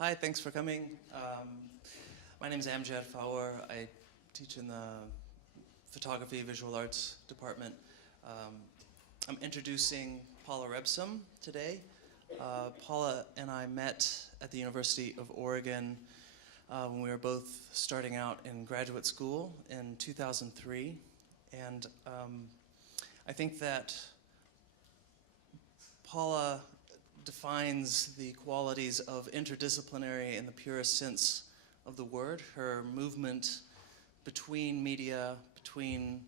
Hi, thanks for coming. My name is Amjad Fawar. I teach in the photography visual arts department. I'm introducing Paula Rebsom today. Paula and I met at the University of Oregon when we were both starting out in graduate school in 2003. And I think that Paula defines the qualities of interdisciplinary in the purest sense of the word. Her movement between media, between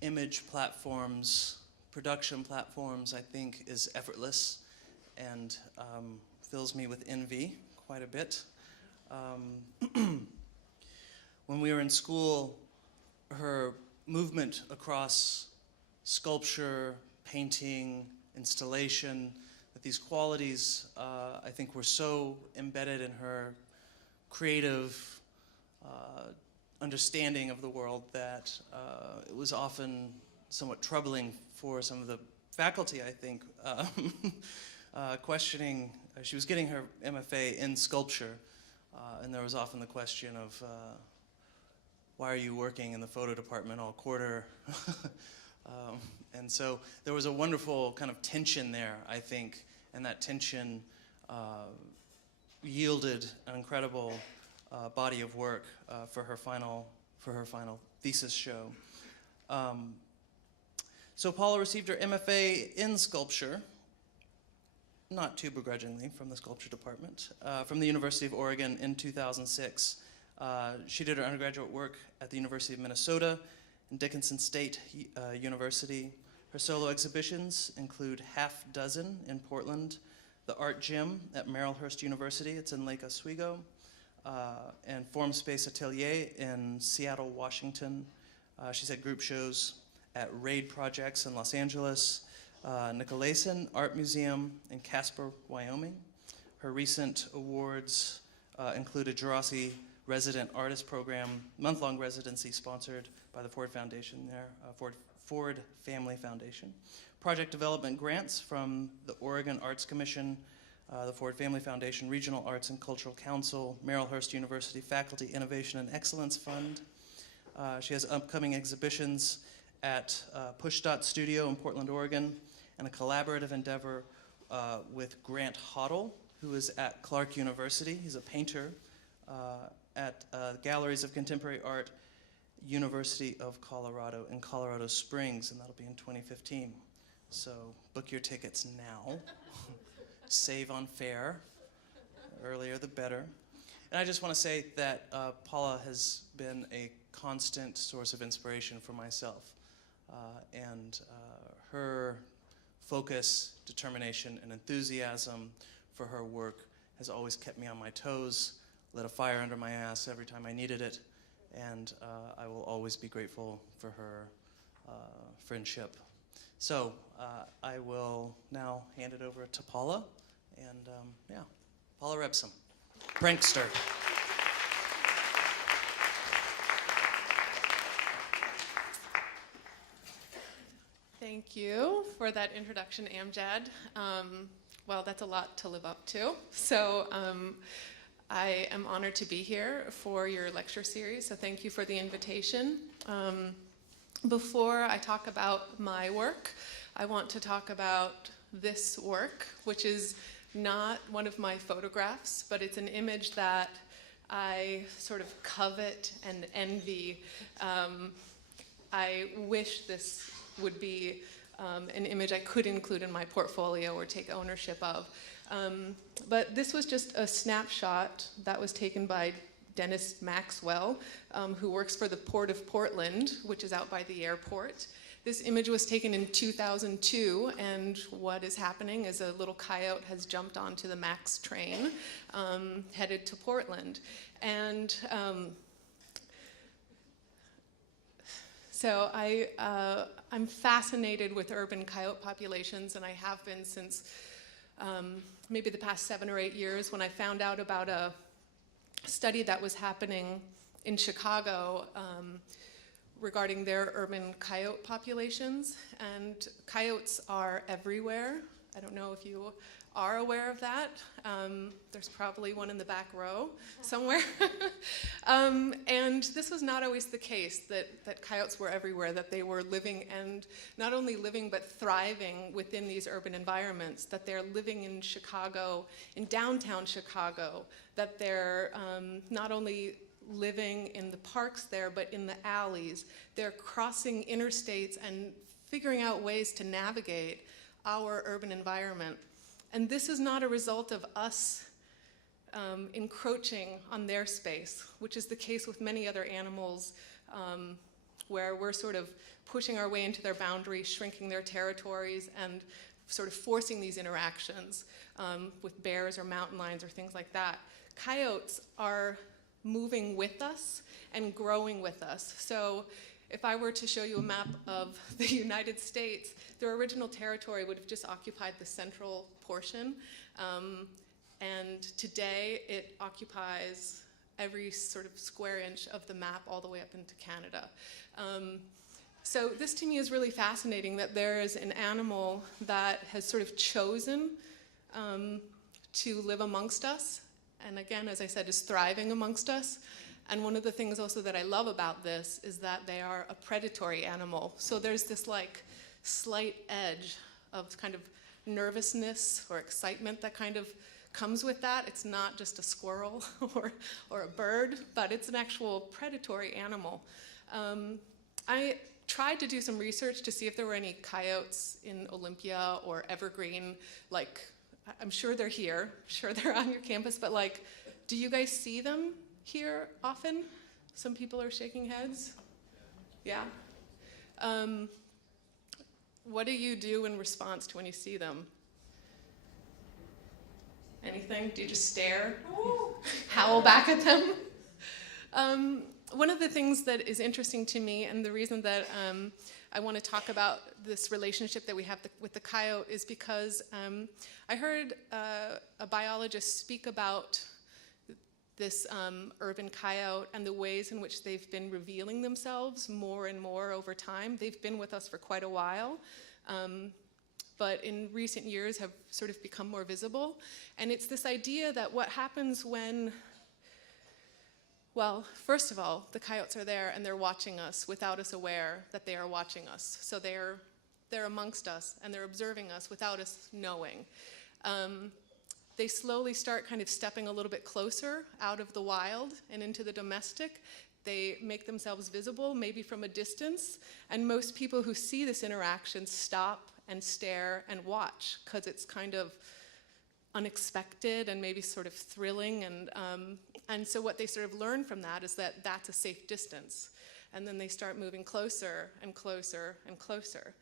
image platforms, production platforms, I think is effortless and fills me with envy quite a bit. When we were in school, her movement across sculpture, painting, installation, that these qualities, I think, were so embedded in her creative understanding of the world that it was often somewhat troubling for some of the faculty, I think, questioning. She was getting her MFA in sculpture, and there was often the question of, why are you working in the photo department all quarter? And so there was a wonderful kind of tension there, I think, and that tension yielded an incredible body of work for her final thesis show. So Paula received her MFA in sculpture, not too begrudgingly, from the sculpture department, from the University of Oregon in 2006. She did her undergraduate work at the University of Minnesota and Dickinson State University. Her solo exhibitions include Half Dozen in Portland, the Art Gym at Marylhurst University, it's in Lake Oswego, and Form Space Atelier in Seattle, Washington. She's had group shows at Raid Projects in Los Angeles, Nicolason Art Museum in Casper, Wyoming. Her recent awards include a Jurassic Resident Artist Program, month-long residency sponsored by the Ford Foundation there, Ford Family Foundation. Project development grants from the Oregon Arts Commission, the Ford Family Foundation, Regional Arts and Cultural Council, Marylhurst University Faculty Innovation and Excellence Fund. She has upcoming exhibitions at Push Dot Studio in Portland, Oregon, and a collaborative endeavor with Grant Hoddle, who is at Clark University. He's a painter at Galleries of Contemporary Art, University of Colorado in Colorado Springs, and that'll be in 2015. So book your tickets now. Save on fare. Earlier the better. And I just want to say that Paula has been a constant source of inspiration for myself. And her focus, determination, and enthusiasm for her work has always kept me on my toes, lit a fire under my ass every time I needed it, and I will always be grateful for her friendship. So I will now hand it over to Paula, and yeah, Paula Rebsom, prankster. Thank you for that introduction, Amjad. Well, that's a lot to live up to. So I am honored to be here for your lecture series, so thank you for the invitation. Before I talk about my work, I want to talk about this work, which is not one of my photographs, but it's an image that I sort of covet and envy. I wish this would be an image I could include in my portfolio or take ownership of. But this was just a snapshot that was taken by Dennis Maxwell, who works for the Port of Portland, which is out by the airport. This image was taken in 2002, and what is happening is a little coyote has jumped onto the MAX train, headed to Portland. And so I'm fascinated with urban coyote populations, and I have been since maybe the past 7 or 8 years, when I found out about a study that was happening in Chicago regarding their urban coyote populations. And coyotes are everywhere. I don't know if you are aware of that. There's probably one in the back row somewhere. And this was not always the case, that coyotes were everywhere, that they were living, and not only living but thriving within these urban environments, that they're living in Chicago, in downtown Chicago, that they're not only living in the parks there, but in the alleys. They're crossing interstates and figuring out ways to navigate our urban environment. And this is not a result of us encroaching on their space, which is the case with many other animals, where we're sort of pushing our way into their boundaries, shrinking their territories, and sort of forcing these interactions with bears or mountain lions or things like that. Coyotes are moving with us and growing with us. So if I were to show you a map of the United States, their original territory would have just occupied the central portion. And today it occupies every sort of square inch of the map all the way up into Canada. So this to me is really fascinating, that there is an animal that has sort of chosen to live amongst us. And again, as I said, is thriving amongst us. And one of the things also that I love about this is that they are a predatory animal. So there's this like slight edge of kind of nervousness or excitement that kind of comes with that. It's not just a squirrel or a bird, but it's an actual predatory animal. I tried to do some research to see if there were any coyotes in Olympia or Evergreen. Like, I'm sure they're here, I'm sure they're on your campus, but like, do you guys see them here often? Some people are shaking heads. Yeah? What do you do in response to when you see them? Anything? Do you just stare? Howl back at them? One of the things that is interesting to me, and the reason that I want to talk about this relationship that we have with the coyote, is because I heard a biologist speak about this urban coyote and the ways in which they've been revealing themselves more and more over time. They've been with us for quite a while, but in recent years have sort of become more visible. And it's this idea that what happens when, well, first of all, the coyotes are there and they're watching us without us aware that they are watching us. So they're amongst us and they're observing us without us knowing. They slowly start kind of stepping a little bit closer out of the wild and into the domestic. They make themselves visible, maybe from a distance, and most people who see this interaction stop and stare and watch, because it's kind of unexpected and maybe sort of thrilling, and so what they sort of learn from that is that that's a safe distance, and then they start moving closer and closer and closer.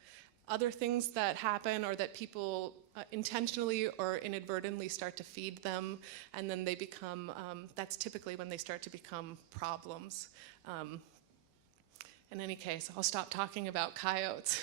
Other things that happen are that people intentionally or inadvertently start to feed them, and then they become, that's typically when they start to become problems. In any case, I'll stop talking about coyotes.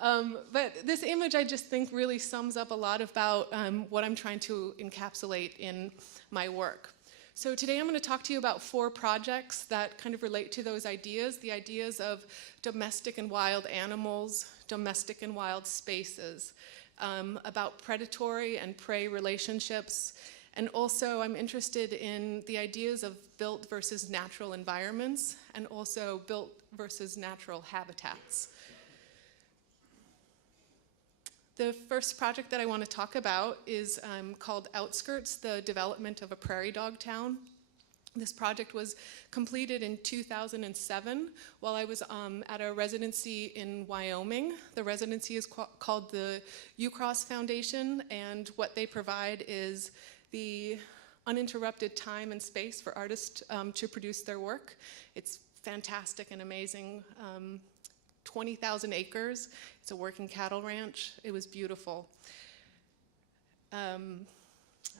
But this image, I just think, really sums up a lot about what I'm trying to encapsulate in my work. So today I'm going to talk to you about 4 projects that kind of relate to those ideas, the ideas of domestic and wild animals, domestic and wild spaces, about predatory and prey relationships, and also I'm interested in the ideas of built versus natural environments, and also built versus natural habitats. The first project that I want to talk about is called Outskirts, the development of a prairie dog town. This project was completed in 2007 while I was at a residency in Wyoming. The residency is called the UCross Foundation, and what they provide is the uninterrupted time and space for artists to produce their work. It's fantastic and amazing. 20,000 acres. It's a working cattle ranch. It was beautiful. I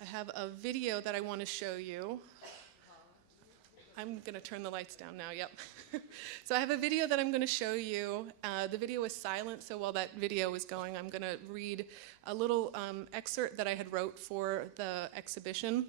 have a video that I want to show you. I'm going to turn the lights down now, yep. So I have a video that I'm going to show you. The video is silent, so while that video is going, I'm going to read a little excerpt that I had wrote for the exhibition.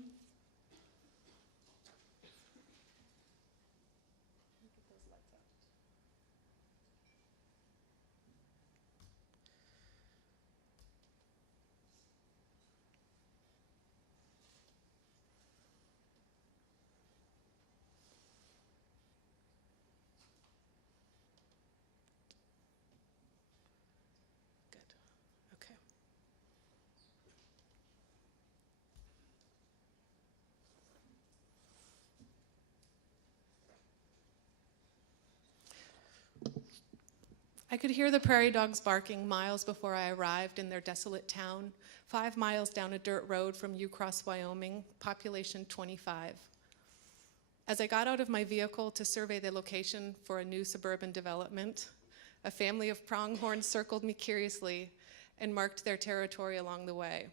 I could hear the prairie dogs barking miles before I arrived in their desolate town, 5 miles down a dirt road from Ucross, Wyoming, population 25. As I got out of my vehicle to survey the location for a new suburban development, a family of pronghorns circled me curiously and marked their territory along the way.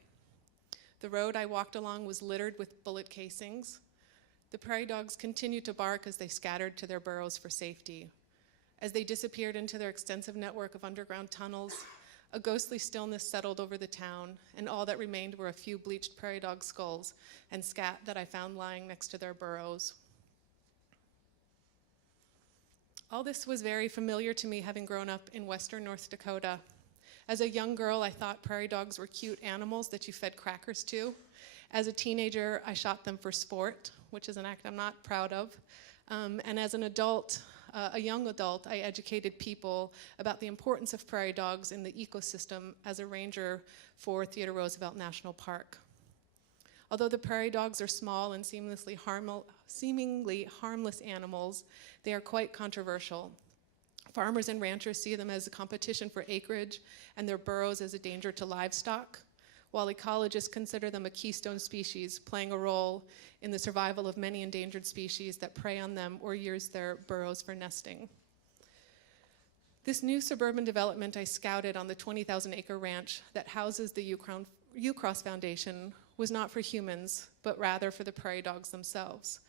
The road I walked along was littered with bullet casings. The prairie dogs continued to bark as they scattered to their burrows for safety. As they disappeared into their extensive network of underground tunnels, a ghostly stillness settled over the town, and all that remained were a few bleached prairie dog skulls and scat that I found lying next to their burrows. All this was very familiar to me, having grown up in western North Dakota. As a young girl, I thought prairie dogs were cute animals that you fed crackers to. As a teenager, I shot them for sport, which is an act I'm not proud of. And as an adult, a young adult, I educated people about the importance of prairie dogs in the ecosystem as a ranger for Theodore Roosevelt National Park. Although the prairie dogs are small and seemingly harmless animals, they are quite controversial. Farmers and ranchers see them as a competition for acreage and their burrows as a danger to livestock, while ecologists consider them a keystone species, playing a role in the survival of many endangered species that prey on them or use their burrows for nesting. This new suburban development I scouted on the 20,000-acre ranch that houses the Ucross Foundation was not for humans, but rather for the prairie dogs themselves.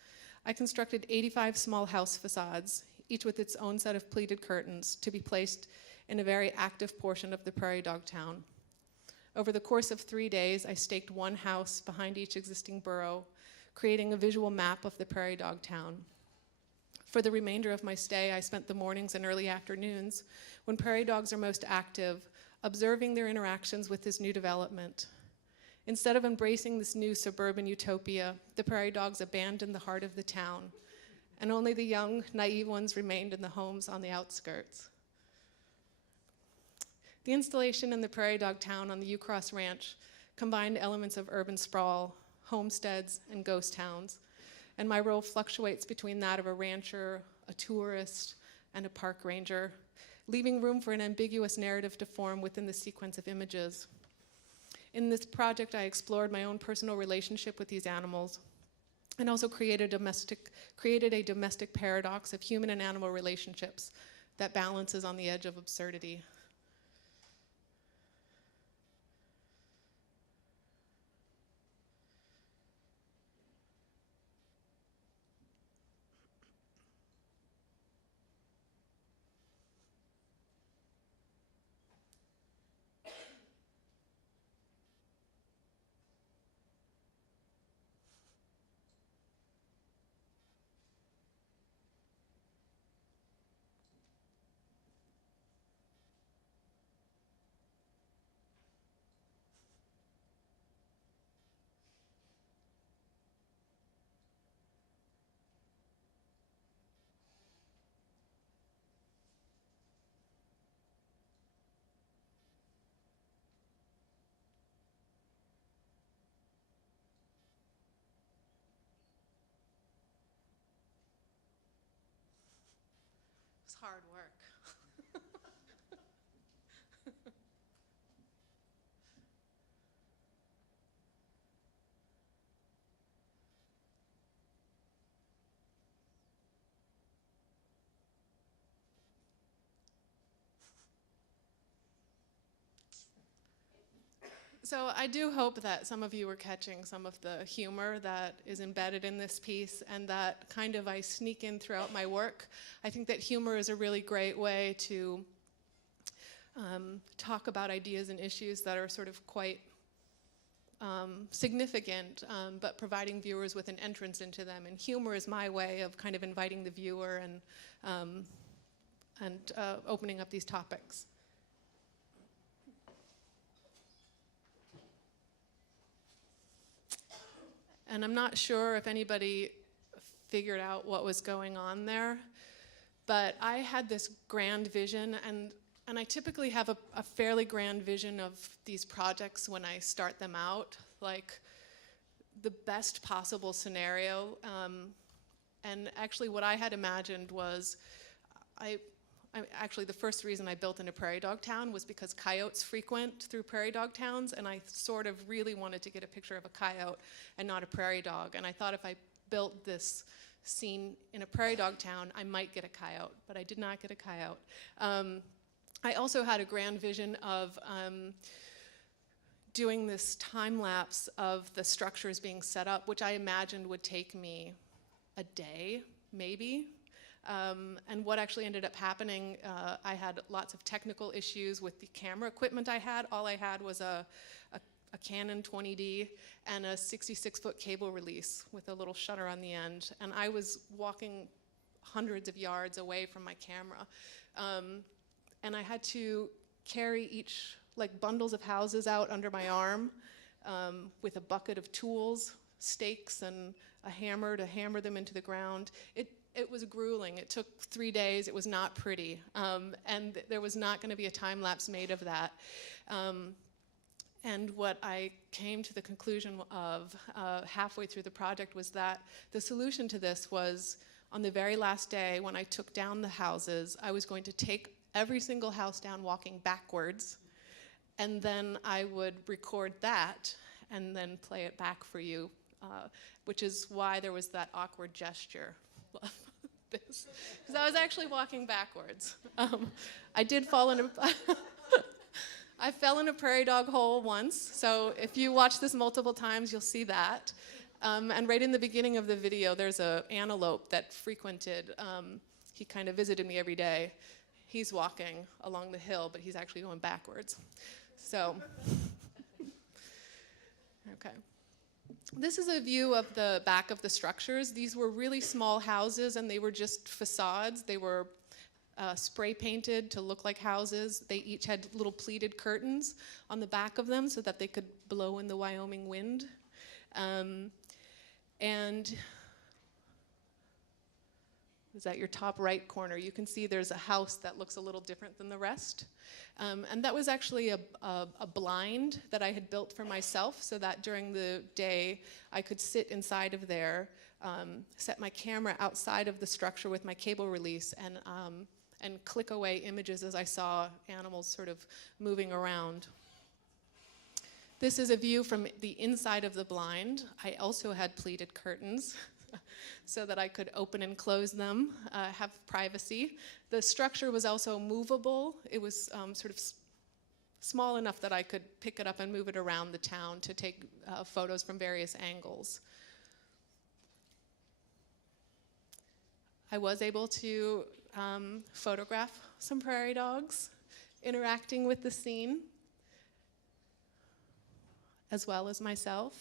I constructed 85 small house facades, each with its own set of pleated curtains, to be placed in a very active portion of the prairie dog town. Over the course of 3 days, I staked one house behind each existing burrow, creating a visual map of the prairie dog town. For the remainder of my stay, I spent the mornings and early afternoons, when prairie dogs are most active, observing their interactions with this new development. Instead of embracing this new suburban utopia, the prairie dogs abandoned the heart of the town, and only the young, naive ones remained in the homes on the outskirts. The installation in the prairie dog town on the Ucross Ranch combined elements of urban sprawl, homesteads, and ghost towns, and my role fluctuates between that of a rancher, a tourist, and a park ranger, leaving room for an ambiguous narrative to form within the sequence of images. In this project, I explored my own personal relationship with these animals and also created a domestic paradox of human and animal relationships that balances on the edge of absurdity. It's hard work. So I do hope that some of you are catching some of the humor that is embedded in this piece and that kind of I sneak in throughout my work. I think that humor is a really great way to talk about ideas and issues that are sort of quite significant, but providing viewers with an entrance into them. And humor is my way of kind of inviting the viewer and opening up these topics. And I'm not sure if anybody figured out what was going on there, but I had this grand vision, and I typically have a fairly grand vision of these projects when I start them out, like the best possible scenario. And actually what I had imagined was actually the first reason I built in a prairie dog town was because coyotes frequent through prairie dog towns, and I sort of really wanted to get a picture of a coyote and not a prairie dog. And I thought if I built this scene in a prairie dog town, I might get a coyote, but I did not get a coyote. I also had a grand vision of doing this time lapse of the structures being set up, which I imagined would take me a day, maybe. And what actually ended up happening, I had lots of technical issues with the camera equipment I had. All I had was a Canon 20D and a 66-foot cable release with a little shutter on the end. And I was walking hundreds of yards away from my camera. And I had to carry each, like, bundles of houses out under my arm with a bucket of tools, stakes, and a hammer to hammer them into the ground. It was grueling. It took 3 days. It was not pretty. And there was not going to be a time lapse made of that. And what I came to the conclusion of halfway through the project was that the solution to this was, on the very last day when I took down the houses, I was going to take every single house down walking backwards, and then I would record that and then play it back for you, which is why there was that awkward gesture. Because I was actually walking backwards. I did fall in I fell in a prairie dog hole once, so if you watch this multiple times, you'll see that. And right in the beginning of the video, there's an antelope that frequented. He kind of visited me every day. He's walking along the hill, but he's actually going backwards. So, okay. This is a view of the back of the structures. These were really small houses, and they were just facades. They were spray painted to look like houses. They each had little pleated curtains on the back of them so that they could blow in the Wyoming wind. And is that your top right corner? You can see there's a house that looks a little different than the rest. And that was actually a blind that I had built for myself so that during the day I could sit inside of there, set my camera outside of the structure with my cable release, and click away images as I saw animals sort of moving around. This is a view from the inside of the blind. I also had pleated curtains so that I could open and close them, have privacy. The structure was also movable. It was sort of small enough that I could pick it up and move it around the town to take photos from various angles. I was able to photograph some prairie dogs interacting with the scene, as well as myself.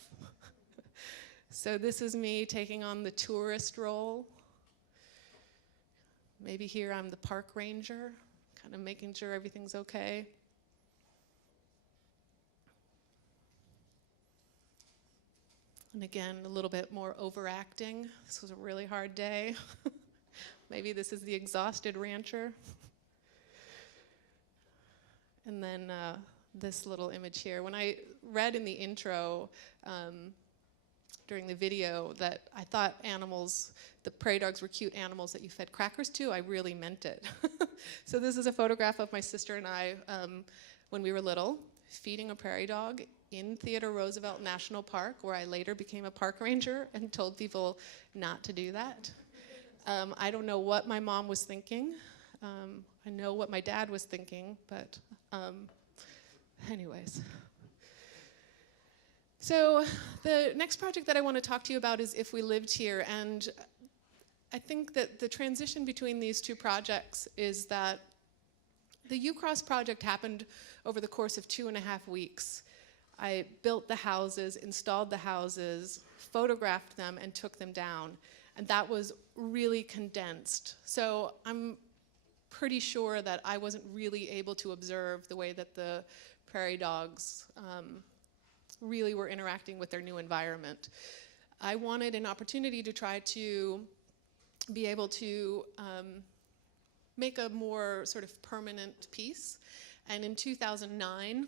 So this is me taking on the tourist role. Maybe here I'm the park ranger, kind of making sure everything's okay. And again, a little bit more overacting. This was a really hard day. Maybe this is the exhausted rancher. And then this little image here. When I read in the intro during the video that I thought animals, the prairie dogs were cute animals that you fed crackers to, I really meant it. So this is a photograph of my sister and I when we were little, feeding a prairie dog in Theodore Roosevelt National Park, where I later became a park ranger and told people not to do that. I don't know what my mom was thinking. I know what my dad was thinking, but anyways. So the next project that I want to talk to you about is If We Lived Here, and I think that the transition between these two projects is that the UCross project happened over the course of 2.5 weeks. I built the houses, installed the houses, photographed them, and took them down. And that was really condensed. So I'm pretty sure that I wasn't really able to observe the way that the prairie dogs really were interacting with their new environment. I wanted an opportunity to try to be able to make a more sort of permanent piece. And in 2009,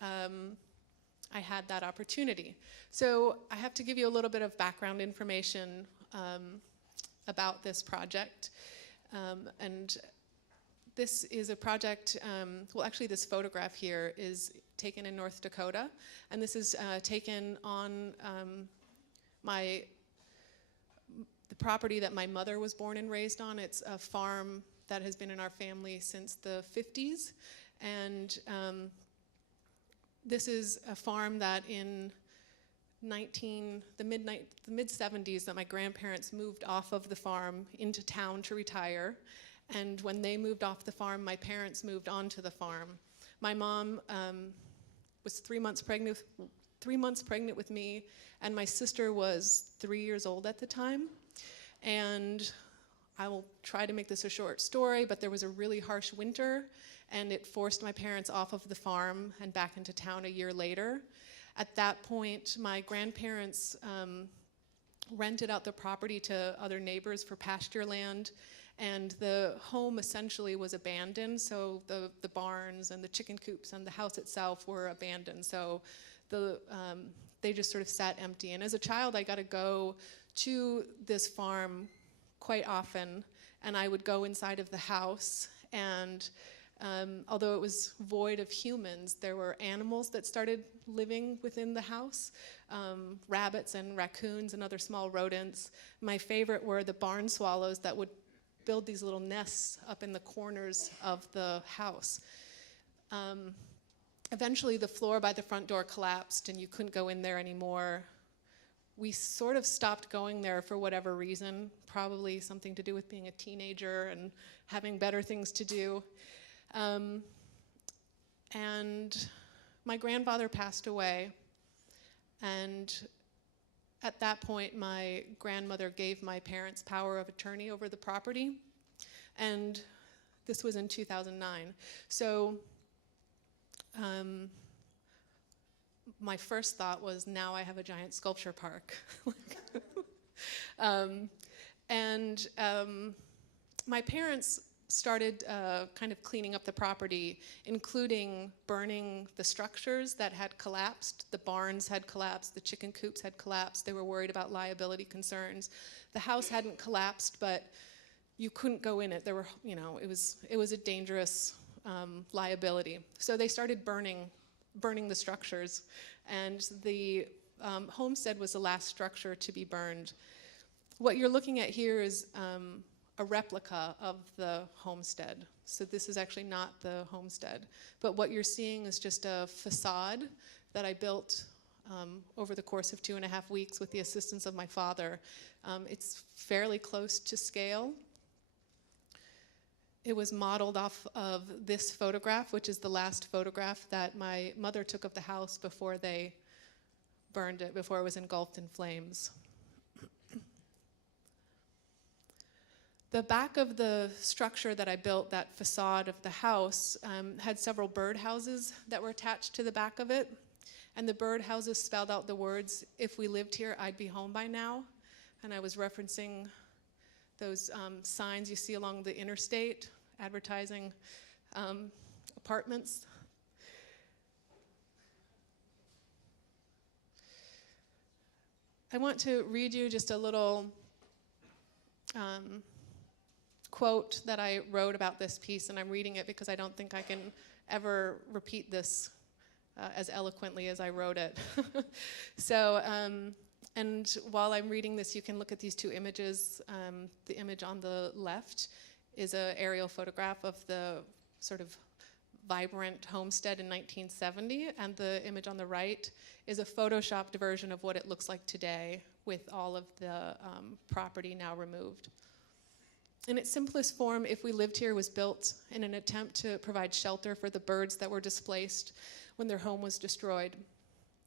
I had that opportunity. So I have to give you a little bit of background information about this project. And This is a project, well actually this photograph here is taken in North Dakota, and this is taken on the property that my mother was born and raised on. It's a farm that has been in our family since the 50s, and this is a farm that in the mid 70s that my grandparents moved off of the farm into town to retire. And when they moved off the farm, my parents moved onto the farm. My mom was 3 months pregnant with me, and my sister was 3 years old at the time. And I will try to make this a short story, but there was a really harsh winter, and it forced my parents off of the farm and back into town a year later. At that point, my grandparents rented out the property to other neighbors for pasture land, and the home essentially was abandoned, so the barns and the chicken coops and the house itself were abandoned. So they just sort of sat empty. And as a child, I got to go to this farm quite often, and I would go inside of the house, and although it was void of humans, there were animals that started living within the house, rabbits and raccoons and other small rodents. My favorite were the barn swallows that would build these little nests up in the corners of the house. Eventually, the floor by the front door collapsed, and you couldn't go in there anymore. We sort of stopped going there for whatever reason, probably something to do with being a teenager and having better things to do. And my grandfather passed away, and at that point, my grandmother gave my parents power of attorney over the property, and this was in 2009. So my first thought was, now I have a giant sculpture park. My parents started kind of cleaning up the property, including burning the structures that had collapsed. The barns had collapsed, the chicken coops had collapsed. They were worried about liability concerns. The house hadn't collapsed, but you couldn't go in it. There were, it was a dangerous liability. So they started burning the structures, and the homestead was the last structure to be burned. What you're looking at here is a replica of the homestead. So this is actually not the homestead. But what you're seeing is just a facade that I built over the course of 2.5 weeks with the assistance of my father. It's fairly close to scale. It was modeled off of this photograph, which is the last photograph that my mother took of the house before they burned it, before it was engulfed in flames. The back of the structure that I built, that facade of the house, had several birdhouses that were attached to the back of it. And the birdhouses spelled out the words, "If we lived here, I'd be home by now." And I was referencing those signs you see along the interstate advertising apartments. I want to read you just a little quote that I wrote about this piece, and I'm reading it because I don't think I can ever repeat this as eloquently as I wrote it. And while I'm reading this, you can look at these two images. The image on the left is an aerial photograph of the sort of vibrant homestead in 1970, and the image on the right is a photoshopped version of what it looks like today with all of the property now removed. In its simplest form, If We Lived Here was built in an attempt to provide shelter for the birds that were displaced when their home was destroyed.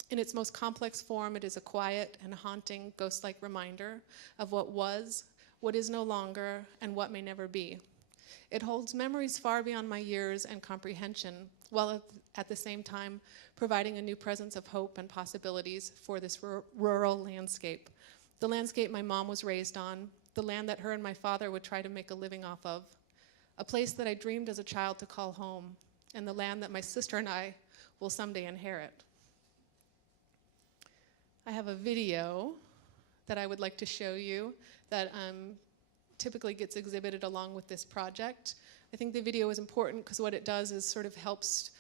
In its most complex form, it is a quiet and haunting ghost-like reminder of what was, what is no longer, and what may never be. It holds memories far beyond my years and comprehension, while at the same time providing a new presence of hope and possibilities for this rural landscape. The landscape my mom was raised on, the land that her and my father would try to make a living off of, a place that I dreamed as a child to call home, and the land that my sister and I will someday inherit. I have a video that I would like to show you that typically gets exhibited along with this project. I think the video is important because what it does is sort of helps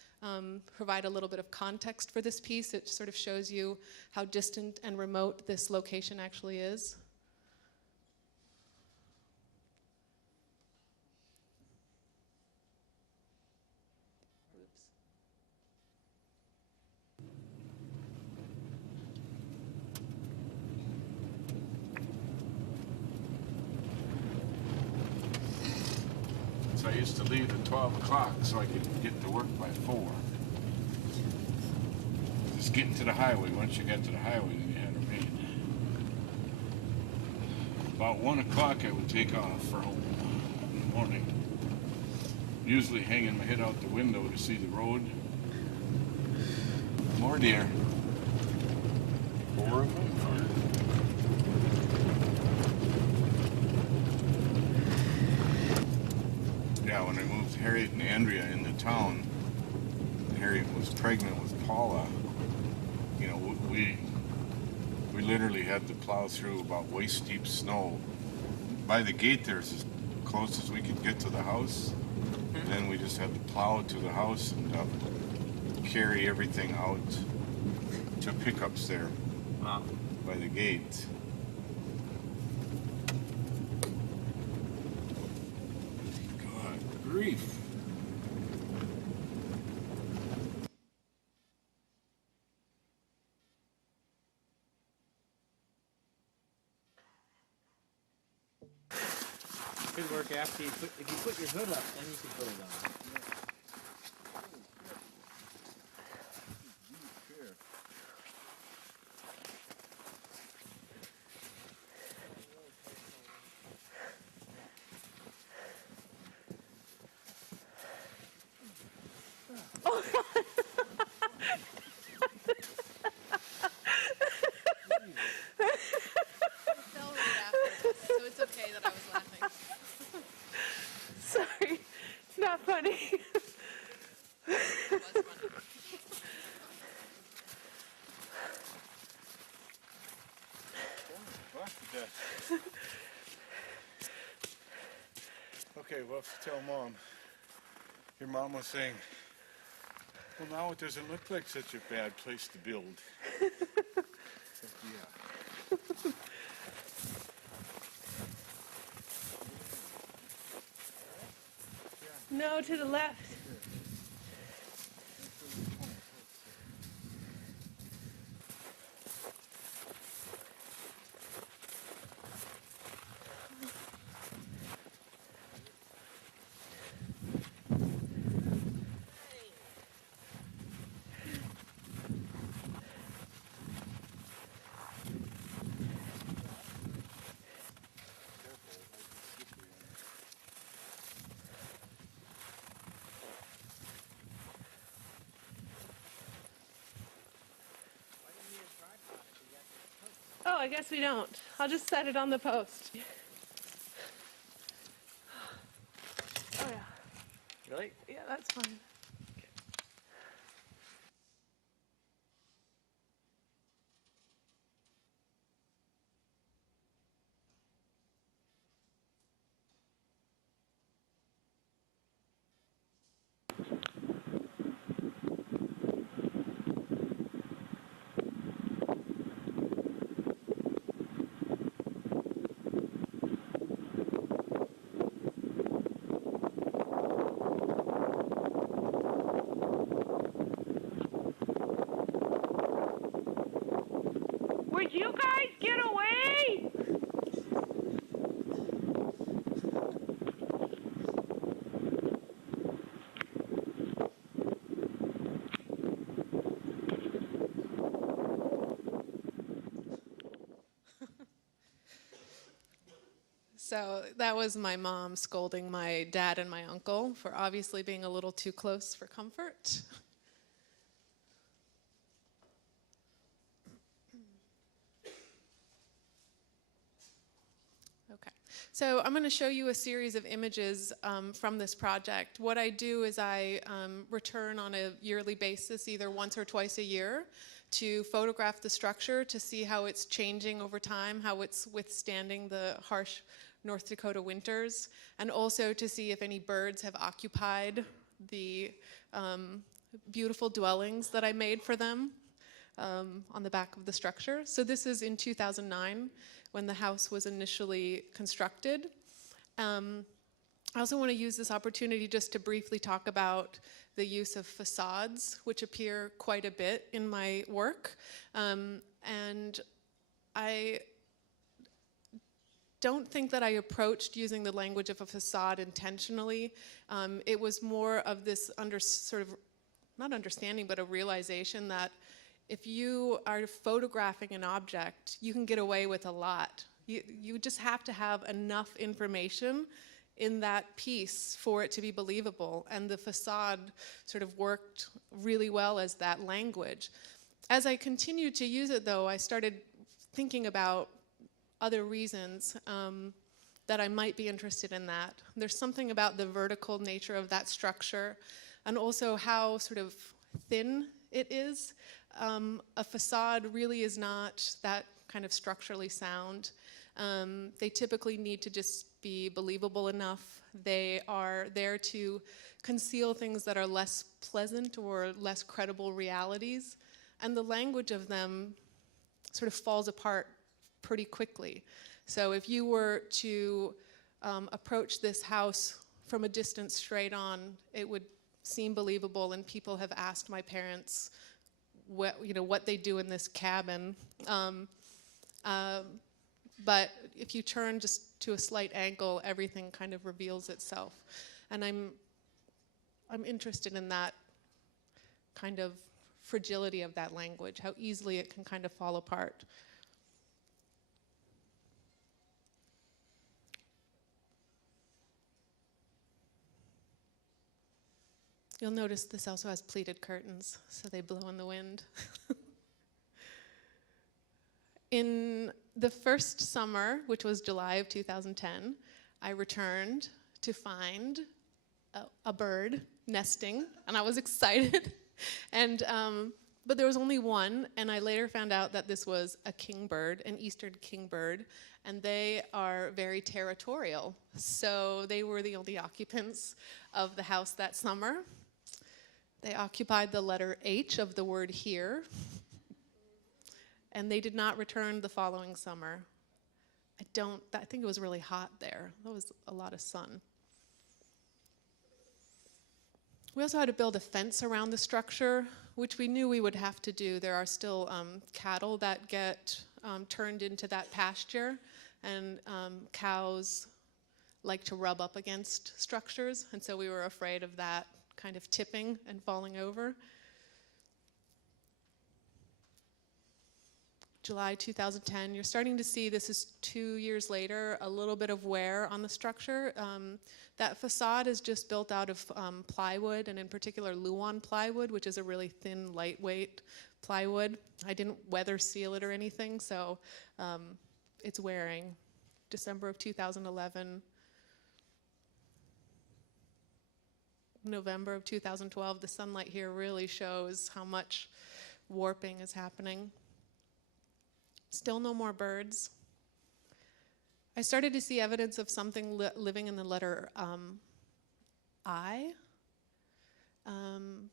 provide a little bit of context for this piece. It sort of shows you how distant and remote this location actually is. I used to leave at 12 o'clock so I could get to work by 4. Just getting to the highway. Once you got to the highway, then you had to read. About 1 o'clock I would take off for home in the morning. Usually hanging my head out the window to see the road. More deer. 4 of them? When I moved Harriet and Andrea into town, Harriet was pregnant with Paula. You know, we literally had to plow through about waist deep snow. By the gate there's as close as we could get to the house. And then we just had to plow to the house and carry everything out to pickups there by the gate. Grief. Good work after you put, if you put your hood up, then you can put it on. Okay, we'll have to tell Mom. Your mom was saying, well, now it doesn't look like such a bad place to build. Yeah. No, to the left. Oh, I guess we don't. I'll just set it on the post. Oh, yeah. Really? Yeah, that's fine. Would you guys get away? So that was my mom scolding my dad and my uncle for obviously being a little too close for comfort. Okay, so I'm going to show you a series of images from this project. What I do is I return on a yearly basis, either once or twice a year, to photograph the structure to see how it's changing over time, how it's withstanding the harsh North Dakota winters, and also to see if any birds have occupied the beautiful dwellings that I made for them on the back of the structure. So this is in 2009 when the house was initially constructed. I also want to use this opportunity just to briefly talk about the use of facades, which appear quite a bit in my work. And I don't think that I approached using the language of a facade intentionally. It was more of this not understanding, but a realization that if you are photographing an object, you can get away with a lot. You just have to have enough information in that piece for it to be believable. And the facade sort of worked really well as that language. As I continued to use it, though, I started thinking about other reasons that I might be interested in that. There's something about the vertical nature of that structure and also how sort of thin it is. A facade really is not that kind of structurally sound. They typically need to just be believable enough. They are there to conceal things that are less pleasant or less credible realities. And the language of them sort of falls apart pretty quickly. So if you were to approach this house from a distance straight on, it would seem believable, and people have asked my parents what they do in this cabin. But if you turn just to a slight angle, everything kind of reveals itself. And I'm interested in that kind of fragility of that language, how easily it can kind of fall apart. You'll notice this also has pleated curtains, so they blow in the wind. In the first summer, which was July of 2010, I returned to find a bird nesting, and I was excited. But there was only one, and I later found out that this was a kingbird, an eastern kingbird, and they are very territorial. So they were the only occupants of the house that summer. They occupied the letter H of the word here, and they did not return the following summer. I think it was really hot there. There was a lot of sun. We also had to build a fence around the structure, which we knew we would have to do. There are still cattle that get turned into that pasture, and cows like to rub up against structures, and so we were afraid of that kind of tipping and falling over. July 2010, you're starting to see, this is 2 years later, a little bit of wear on the structure. That facade is just built out of plywood, and in particular Luan plywood, which is a really thin, lightweight plywood. I didn't weather seal it or anything, so it's wearing. December of 2011. November of 2012, the sunlight here really shows how much warping is happening. Still no more birds. I started to see evidence of something living in the letter I,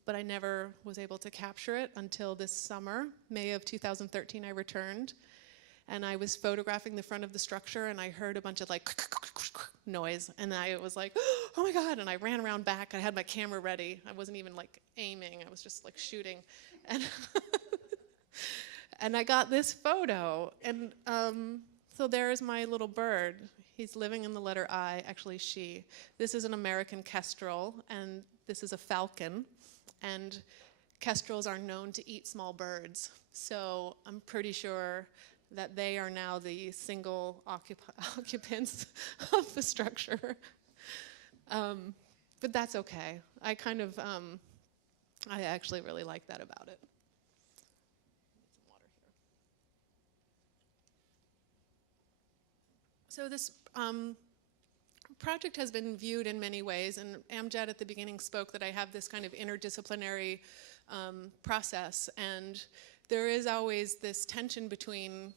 but I never was able to capture it until this summer. May of 2013, I returned, and I was photographing the front of the structure, and I heard a bunch of like noise, and I was like, oh my God, and I ran around back. I had my camera ready. I wasn't even like aiming. I was just like shooting. And and I got this photo, and so there's my little bird. He's living in the letter I, actually she. This is an American kestrel, and this is a falcon, and kestrels are known to eat small birds. So I'm pretty sure that they are now the single occupants of the structure. But that's okay. I actually really like that about it. So this project has been viewed in many ways, and Amjad at the beginning spoke that I have this kind of interdisciplinary process, and there is always this tension between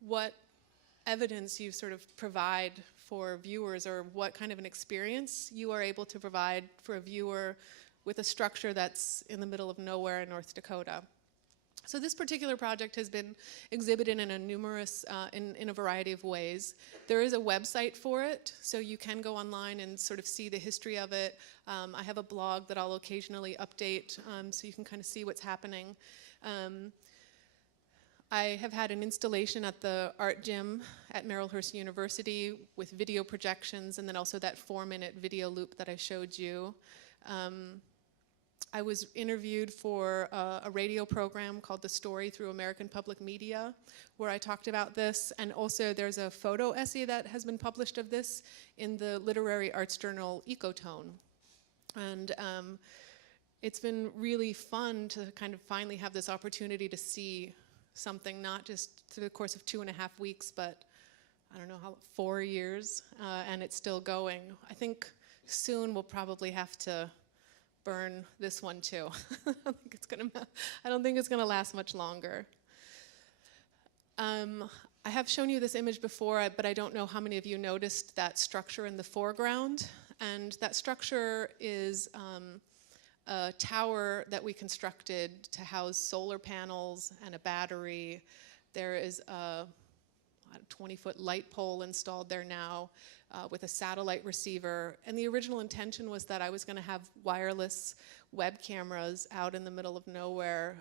what evidence you sort of provide for viewers, or what kind of an experience you are able to provide for a viewer with a structure that's in the middle of nowhere in North Dakota. So this particular project has been exhibited in a variety of ways. There is a website for it, so you can go online and sort of see the history of it. I have a blog that I'll occasionally update, so you can kind of see what's happening. I have had an installation at the art gym at Marylhurst University with video projections, and then also that 4-minute video loop that I showed you. I was interviewed for a radio program called The Story through American Public Media, where I talked about this, and also there's a photo essay that has been published of this in the literary arts journal Ecotone. And it's been really fun to kind of finally have this opportunity to see something, not just through the course of 2.5 weeks, but I don't know, 4 years, and it's still going. I think soon we'll probably have to burn this one too. I don't think it's gonna last much longer. I have shown you this image before, but I don't know how many of you noticed that structure in the foreground. And that structure is a tower that we constructed to house solar panels and a battery. There is a 20-foot light pole installed there now with a satellite receiver. And the original intention was that I was going to have wireless web cameras out in the middle of nowhere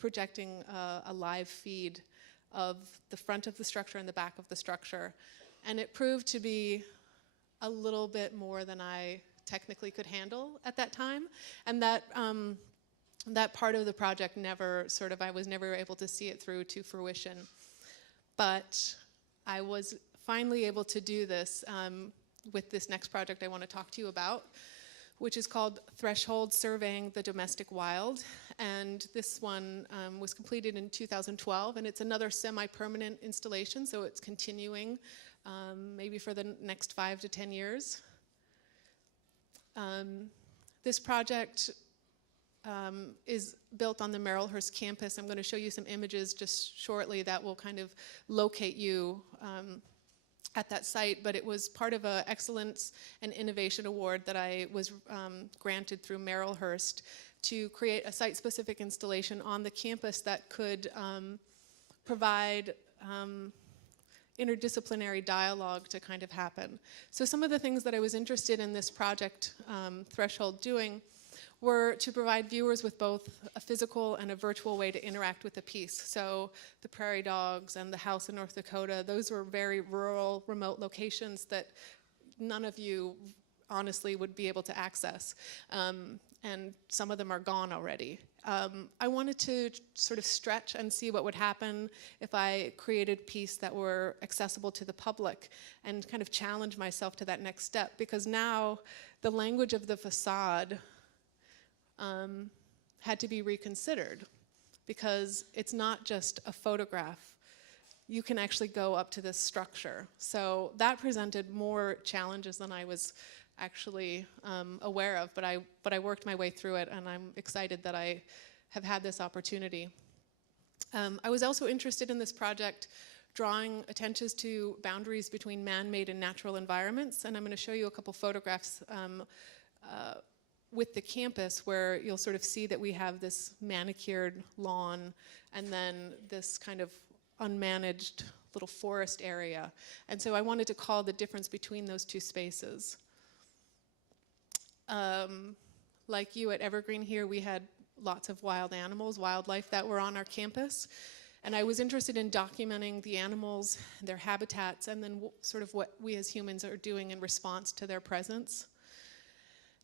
projecting a live feed of the front of the structure and the back of the structure. And it proved to be a little bit more than I technically could handle at that time. And that part of the project I was never able to see it through to fruition. But I was finally able to do this with this next project I want to talk to you about, which is called Threshold: Surveying the Domestic Wild. And this one was completed in 2012, and it's another semi-permanent installation, so it's continuing maybe for the next 5 to 10 years. This project is built on the Marylhurst campus. I'm going to show you some images just shortly that will kind of locate you at that site, but it was part of an Excellence and Innovation Award that I was granted through Marylhurst to create a site-specific installation on the campus that could provide interdisciplinary dialogue to kind of happen. So some of the things that I was interested in this project, Threshold, doing were to provide viewers with both a physical and a virtual way to interact with the piece. So the prairie dogs and the house in North Dakota, those were very rural, remote locations that none of you honestly would be able to access. And some of them are gone already. I wanted to sort of stretch and see what would happen if I created pieces that were accessible to the public and kind of challenge myself to that next step, because now the language of the facade had to be reconsidered, because it's not just a photograph. You can actually go up to this structure. So that presented more challenges than I was actually aware of, but I worked my way through it, and I'm excited that I have had this opportunity. I was also interested in this project drawing attention to boundaries between man-made and natural environments, and I'm going to show you a couple photographs with the campus where you'll sort of see that we have this manicured lawn and then this kind of unmanaged little forest area. And so I wanted to call the difference between those two spaces. Like you at Evergreen here, we had lots of wild animals, wildlife that were on our campus. And I was interested in documenting the animals, their habitats, and then sort of what we as humans are doing in response to their presence.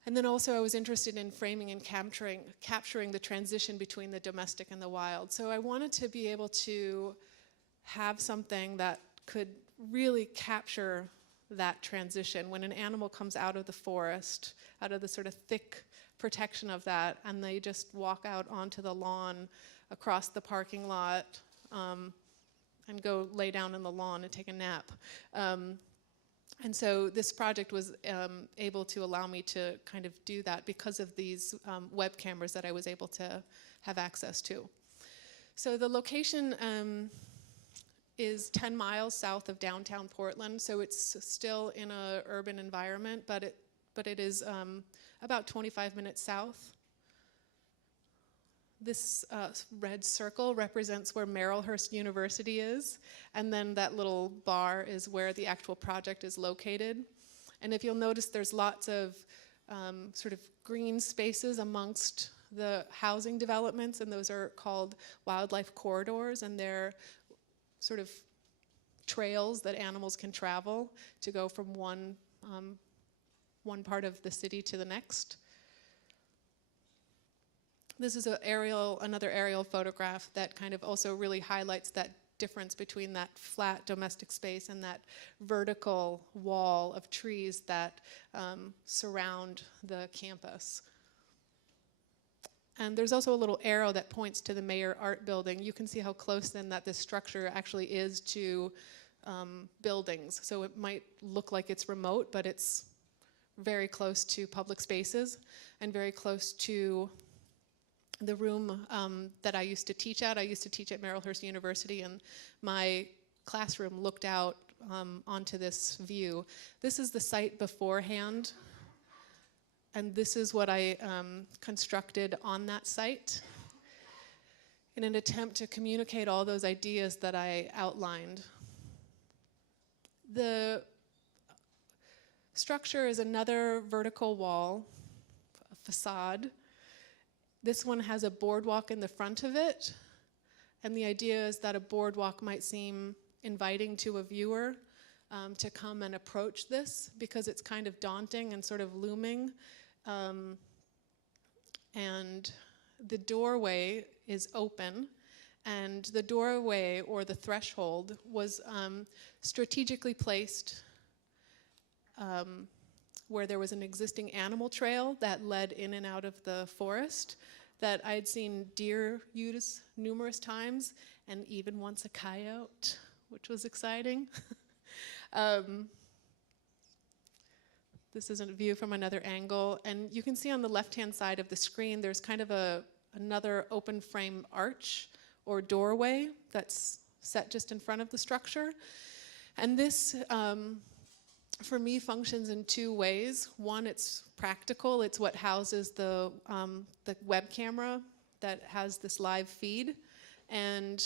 And then also I was interested in framing and capturing the transition between the domestic and the wild. So I wanted to be able to have something that could really capture that transition when an animal comes out of the forest, out of the sort of thick protection of that, and they just walk out onto the lawn across the parking lot and go lay down on the lawn and take a nap. And so this project was able to allow me to kind of do that because of these web cameras that I was able to have access to. So the location is 10 miles south of downtown Portland, so it's still in an urban environment, but it is about 25 minutes south. This red circle represents where Marylhurst University is, and then that little bar is where the actual project is located. And if you'll notice, there's lots of sort of green spaces amongst the housing developments, and those are called wildlife corridors, and they're sort of trails that animals can travel to go from one part of the city to the next. This is another aerial photograph that kind of also really highlights that difference between that flat domestic space and that vertical wall of trees that surround the campus. And there's also a little arrow that points to the Mayer Art Building. You can see how close then that this structure actually is to buildings. So it might look like it's remote, but it's very close to public spaces and very close to the room that I used to teach at. I used to teach at Marylhurst University, and my classroom looked out onto this view. This is the site beforehand, and this is what I constructed on that site in an attempt to communicate all those ideas that I outlined. The structure is another vertical wall, a facade. This one has a boardwalk in the front of it, and the idea is that a boardwalk might seem inviting to a viewer to come and approach this because it's kind of daunting and sort of looming. And the doorway is open, and the doorway or the threshold was strategically placed where there was an existing animal trail that led in and out of the forest that I'd seen deer use numerous times, and even once a coyote, which was exciting. This is a view from another angle, and you can see on the left-hand side of the screen there's kind of another open frame arch or doorway that's set just in front of the structure. And this, for me, functions in two ways. One, it's practical. It's what houses the web camera that has this live feed. And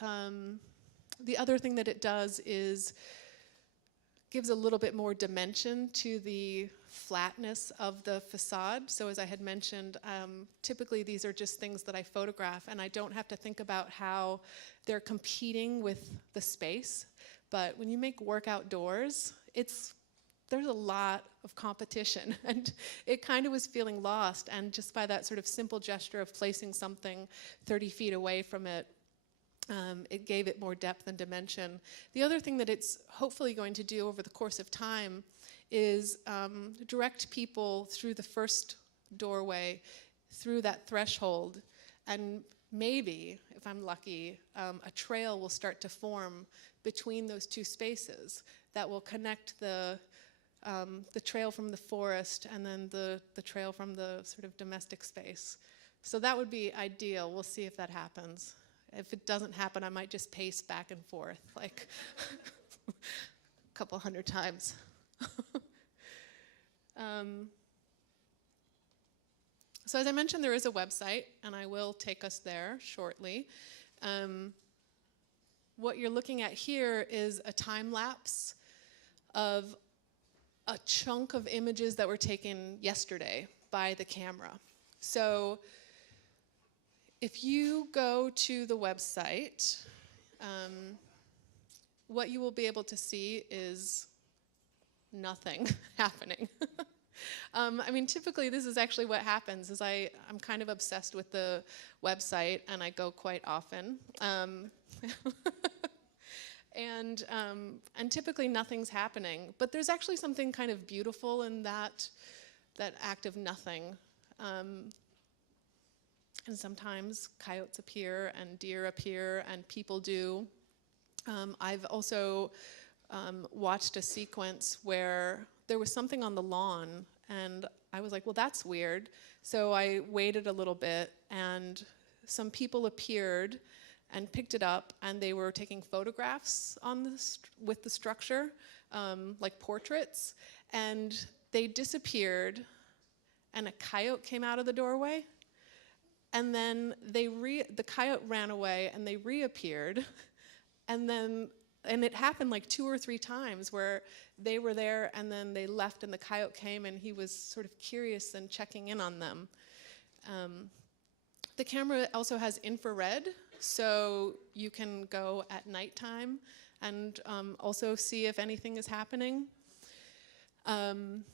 the other thing that it does is gives a little bit more dimension to the flatness of the facade. So as I had mentioned, typically these are just things that I photograph, and I don't have to think about how they're competing with the space. But when you make work outdoors, there's a lot of competition, and it kind of was feeling lost, and just by that sort of simple gesture of placing something 30 feet away from it, it gave it more depth and dimension. The other thing that it's hopefully going to do over the course of time is direct people through the first doorway, through that threshold, and maybe, if I'm lucky, a trail will start to form between those two spaces that will connect the trail from the forest and then the trail from the sort of domestic space. So that would be ideal. We'll see if that happens. If it doesn't happen, I might just pace back and forth like a couple hundred times. So as I mentioned, there is a website, and I will take us there shortly. What you're looking at here is a time lapse of a chunk of images that were taken yesterday by the camera. So if you go to the website, what you will be able to see is nothing happening. I mean, typically this is actually what happens, is I'm kind of obsessed with the website, and I go quite often. And typically nothing's happening. But there's actually something kind of beautiful in that act of nothing. And sometimes coyotes appear, and deer appear, and people do. I've also watched a sequence where there was something on the lawn, and I was like, well, that's weird. So I waited a little bit, and some people appeared, and picked it up, and they were taking photographs on with the structure, like portraits, and they disappeared, and a coyote came out of the doorway, and then the coyote ran away, and they reappeared, and it happened like 2 or 3 times where they were there and then they left and the coyote came and he was sort of curious and checking in on them. The camera also has infrared, so you can go at nighttime and also see if anything is happening. And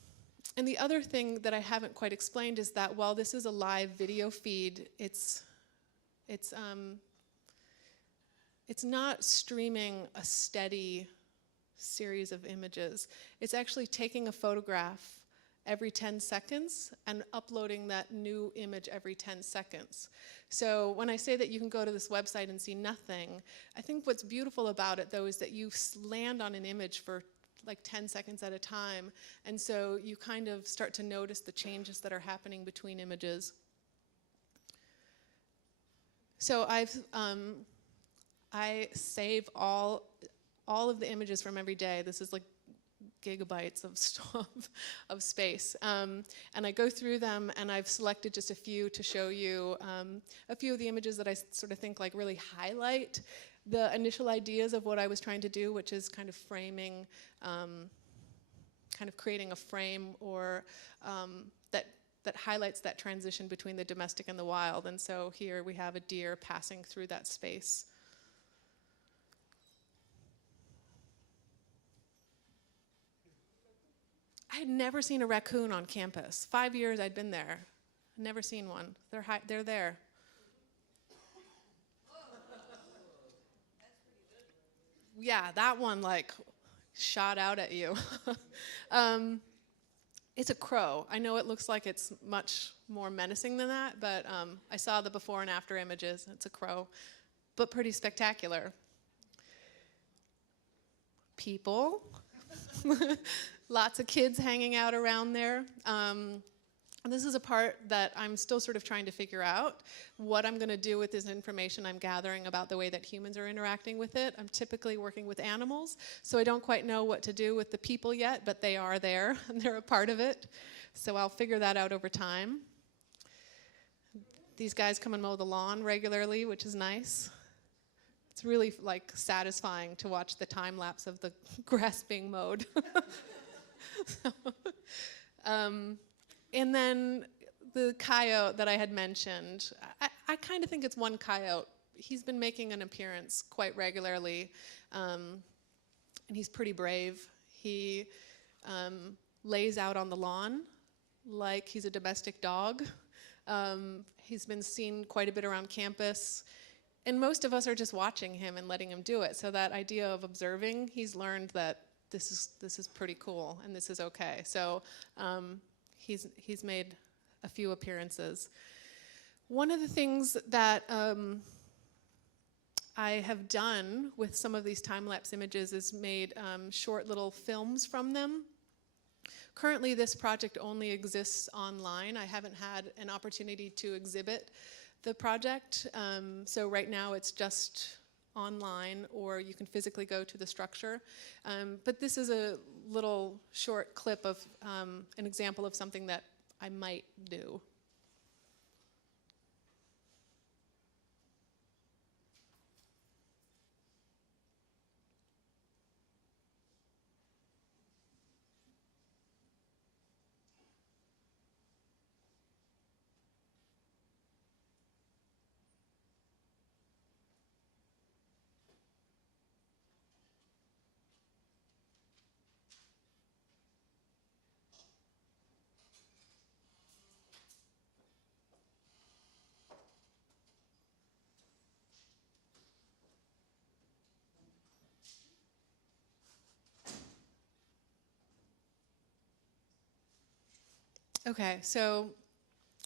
the other thing that I haven't quite explained is that while this is a live video feed, it's not streaming a steady series of images. It's actually taking a photograph every 10 seconds and uploading that new image every 10 seconds. So when I say that you can go to this website and see nothing, I think what's beautiful about it, though, is that you land on an image for like 10 seconds at a time, and so you kind of start to notice the changes that are happening between images. So I save all of the images from every day. This is like gigabytes of space. And I go through them, and I've selected just a few to show you a few of the images that I sort of think like really highlight the initial ideas of what I was trying to do, which is kind of framing, kind of creating a frame or that highlights that transition between the domestic and the wild. And so here we have a deer passing through that space. I had never seen a raccoon on campus. 5 years I'd been there. Never seen one. They're there. Yeah, that one like shot out at you. It's a crow. I know it looks like it's much more menacing than that, but I saw the before and after images. It's a crow, but pretty spectacular. People. Lots of kids hanging out around there. And this is a part that I'm still sort of trying to figure out what I'm going to do with this information I'm gathering about the way that humans are interacting with it. I'm typically working with animals, so I don't quite know what to do with the people yet, but they are there, and they're a part of it. So I'll figure that out over time. These guys come and mow the lawn regularly, which is nice. It's really like satisfying to watch the time lapse of the grass being mowed. And then the coyote that I had mentioned, I kind of think it's one coyote. He's been making an appearance quite regularly, and he's pretty brave. He lays out on the lawn like he's a domestic dog. He's been seen quite a bit around campus. And most of us are just watching him and letting him do it. So that idea of observing, he's learned that this is pretty cool and this is okay. So he's made a few appearances. One of the things that I have done with some of these time-lapse images is made short little films from them. Currently, this project only exists online. I haven't had an opportunity to exhibit the project. So right now it's just online, or you can physically go to the structure. But this is a little short clip of an example of something that I might do. Okay, so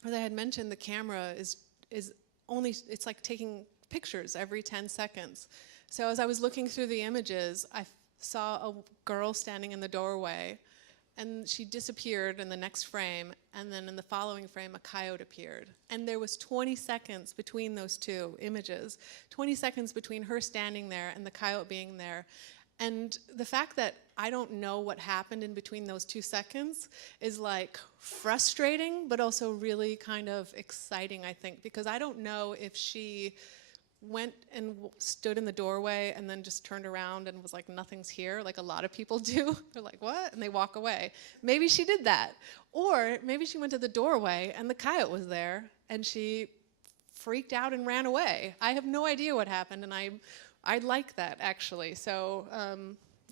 as I had mentioned, the camera is only, it's like taking pictures every 10 seconds. So as I was looking through the images, I saw a girl standing in the doorway and she disappeared in the next frame, and then in the following frame, a coyote appeared. And there was 20 seconds between those two images, 20 seconds between her standing there and the coyote being there. And the fact that I don't know what happened in between those 2 seconds is like frustrating, but also really kind of exciting, I think, because I don't know if she went and stood in the doorway and then just turned around and was like, nothing's here, like a lot of people do. They're like, what? And they walk away. Maybe she did that. Or maybe she went to the doorway and the coyote was there and she freaked out and ran away. I have no idea what happened, and I like that, actually. So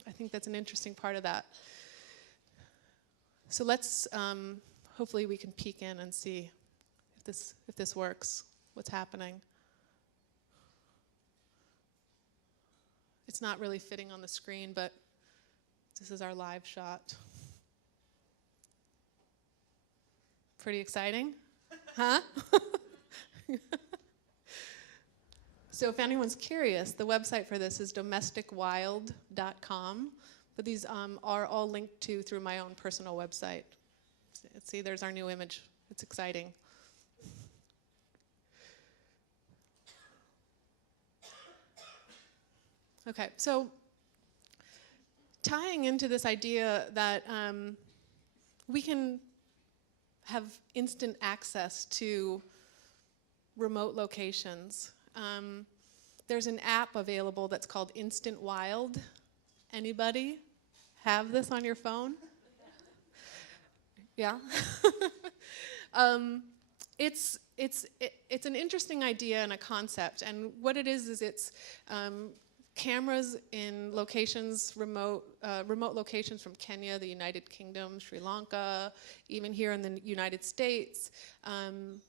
I think that's an interesting part of that. So let's, hopefully we can peek in and see if this works, what's happening. It's not really fitting on the screen, but this is our live shot. Pretty exciting, huh? So if anyone's curious, the website for this is domesticwild.com, but these are all linked to through my own personal website. See, there's our new image. It's exciting. Okay, so tying into this idea that we can have instant access to remote locations. There's an app available that's called Instant Wild. Anybody have this on your phone? Yeah? It's an interesting idea and a concept, and what it is it's cameras in locations, remote locations from Kenya, the United Kingdom, Sri Lanka, even here in the United States.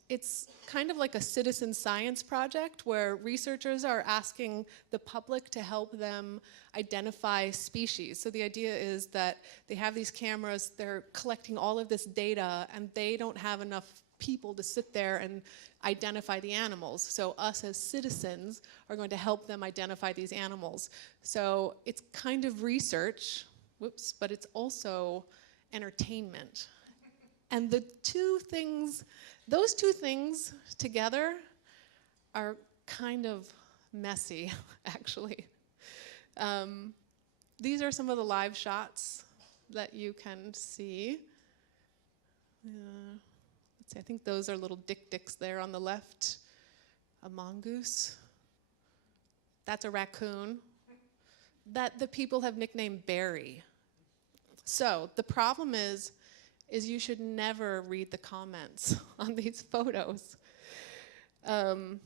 It's kind of like a citizen science project where researchers are asking the public to help them identify species. So the idea is that they have these cameras, they're collecting all of this data, and they don't have enough people to sit there and identify the animals. So us as citizens are going to help them identify these animals. So it's kind of research, whoops, but it's also entertainment. And those two things together are kind of messy, actually. These are some of the live shots that you can see. I think those are little dik-diks there on the left. A mongoose. That's a raccoon that the people have nicknamed Barry. So the problem is you should never read the comments on these photos. No,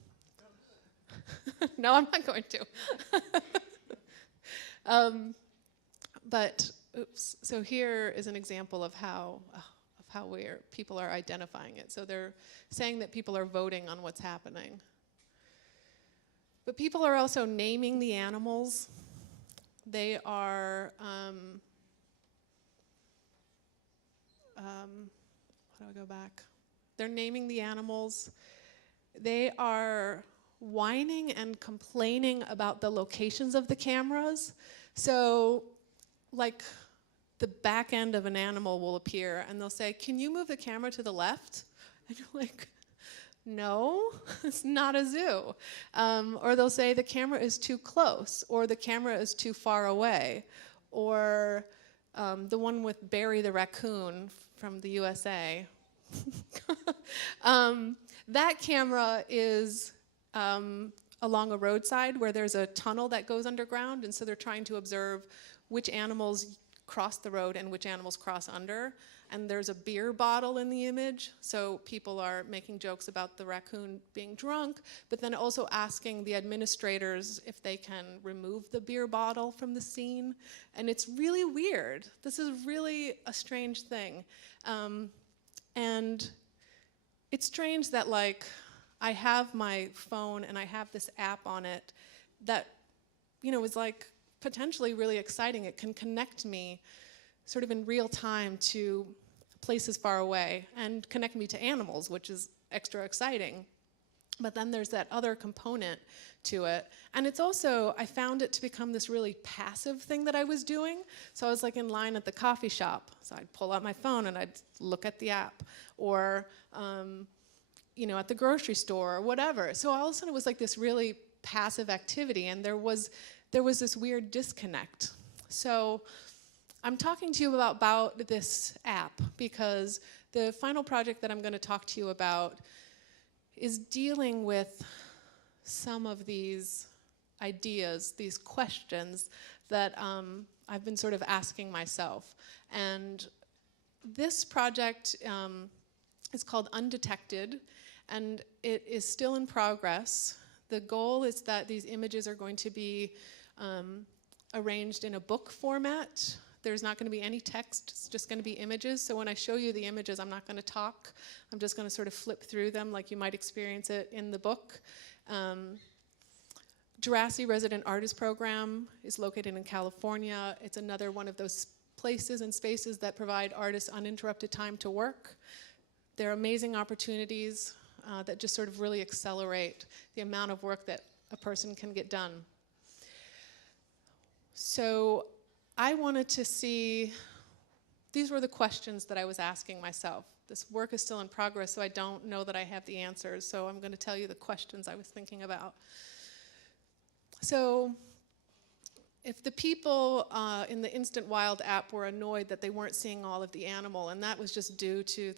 I'm not going to. But, oops, so here is an example of how people are identifying it. So they're saying that people are voting on what's happening. But people are also naming the animals. They are, how do I go back? They're naming the animals. They are whining and complaining about the locations of the cameras. So, like, the back end of an animal will appear and they'll say, can you move the camera to the left? And you're like, no, it's not a zoo. Or they'll say the camera is too close, or the camera is too far away. Or the one with Barry the raccoon from the USA. That camera is along a roadside where there's a tunnel that goes underground, and so they're trying to observe which animals cross the road and which animals cross under. And there's a beer bottle in the image, so people are making jokes about the raccoon being drunk, but then also asking the administrators if they can remove the beer bottle from the scene. And it's really weird. This is really a strange thing. And it's strange that, like, I have my phone and I have this app on it that, you know, is like potentially really exciting. It can connect me sort of in real time to places far away and connect me to animals, which is extra exciting. But then there's that other component to it. And it's also, I found it to become this really passive thing that I was doing. So I was like in line at the coffee shop. So I'd pull out my phone and I'd look at the app. Or, at the grocery store or whatever. So all of a sudden it was like this really passive activity. And there was this weird disconnect. So I'm talking to you about this app because the final project that I'm going to talk to you about is dealing with some of these ideas, these questions that I've been sort of asking myself. And this project is called Undetected, and it is still in progress. The goal is that these images are going to be arranged in a book format. There's not going to be any text, it's just going to be images. So when I show you the images, I'm not going to talk. I'm just going to sort of flip through them like you might experience it in the book. Jurassic Resident Artist Program is located in California. It's another one of those places and spaces that provide artists uninterrupted time to work. They're amazing opportunities that just sort of really accelerate the amount of work that a person can get done. So I wanted to see, these were the questions that I was asking myself. This work is still in progress, so I don't know that I have the answers, so I'm going to tell you the questions I was thinking about. So if the people in the Instant Wild app were annoyed that they weren't seeing all of the animal, and that was just due to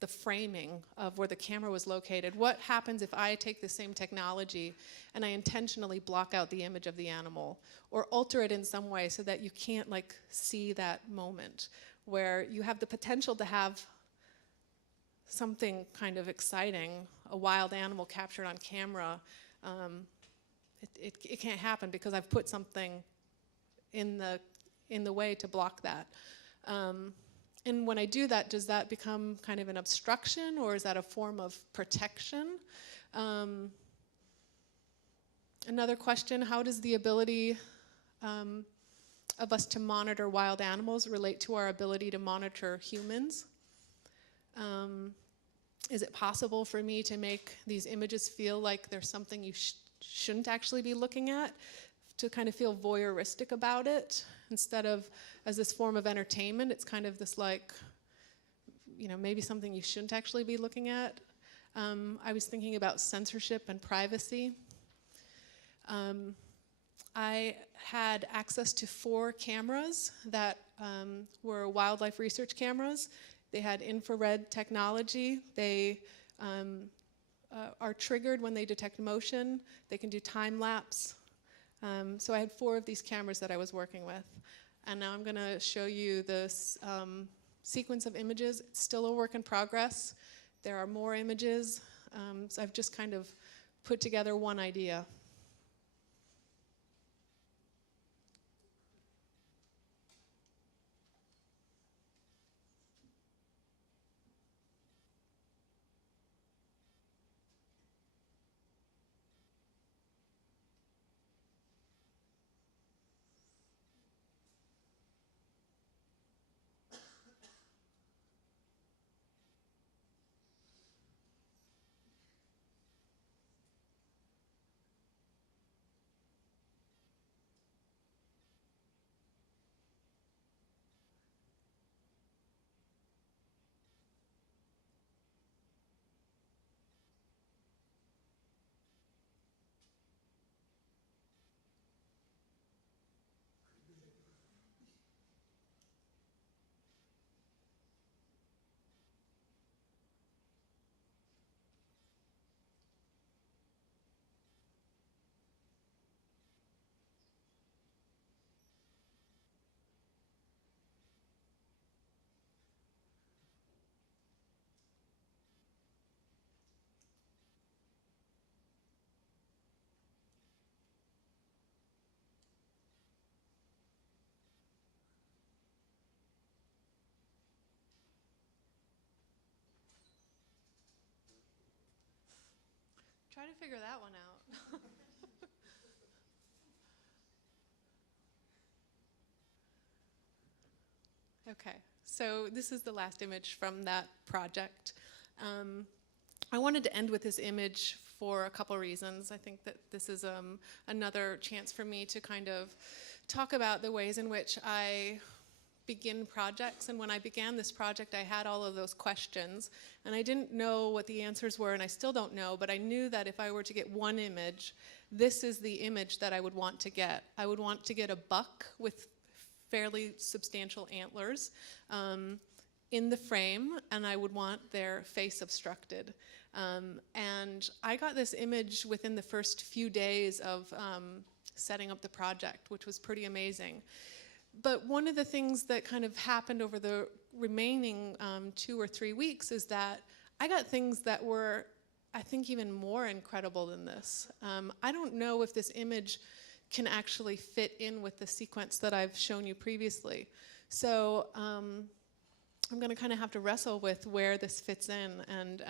the framing of where the camera was located, what happens if I take the same technology and I intentionally block out the image of the animal or alter it in some way so that you can't see that moment where you have the potential to have something kind of exciting, a wild animal captured on camera. It can't happen because I've put something in the way to block that. And when I do that, does that become kind of an obstruction, or is that a form of protection? Another question, how does the ability of us to monitor wild animals relate to our ability to monitor humans? Is it possible for me to make these images feel like there's something you shouldn't actually be looking at, to kind of feel voyeuristic about it, instead of as this form of entertainment? It's kind of this maybe something you shouldn't actually be looking at. I was thinking about censorship and privacy. I had access to 4 cameras that were wildlife research cameras. They had infrared technology. They are triggered when they detect motion. They can do time lapse. So I had 4 of these cameras that I was working with. And now I'm going to show you this sequence of images. It's still a work in progress. There are more images. So I've just kind of put together one idea. Try to figure that one out. Okay, so this is the last image from that project. I wanted to end with this image for a couple reasons. I think that this is another chance for me to kind of talk about the ways in which I begin projects. And when I began this project, I had all of those questions, and I didn't know what the answers were, and I still don't know, but I knew that if I were to get one image, this is the image that I would want to get. I would want to get a buck with fairly substantial antlers in the frame, and I would want their face obstructed. And I got this image within the first few days of setting up the project, which was pretty amazing. But one of the things that kind of happened over the remaining 2 or 3 weeks is that I got things that were, I think, even more incredible than this. I don't know if this image can actually fit in with the sequence that I've shown you previously. So I'm going to kind of have to wrestle with where this fits in and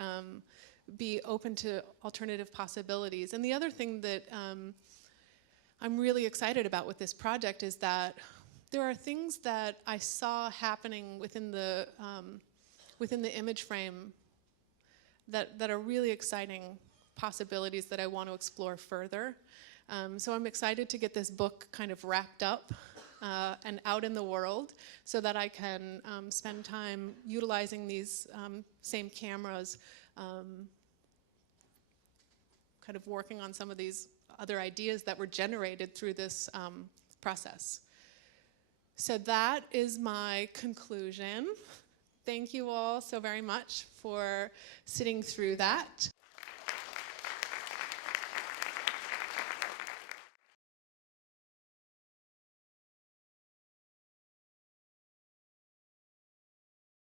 be open to alternative possibilities. And the other thing that I'm really excited about with this project is that there are things that I saw happening within the image frame that are really exciting possibilities that I want to explore further. So I'm excited to get this book kind of wrapped up and out in the world so that I can spend time utilizing these same cameras, kind of working on some of these other ideas that were generated through this process. So that is my conclusion. Thank you all so very much for sitting through that.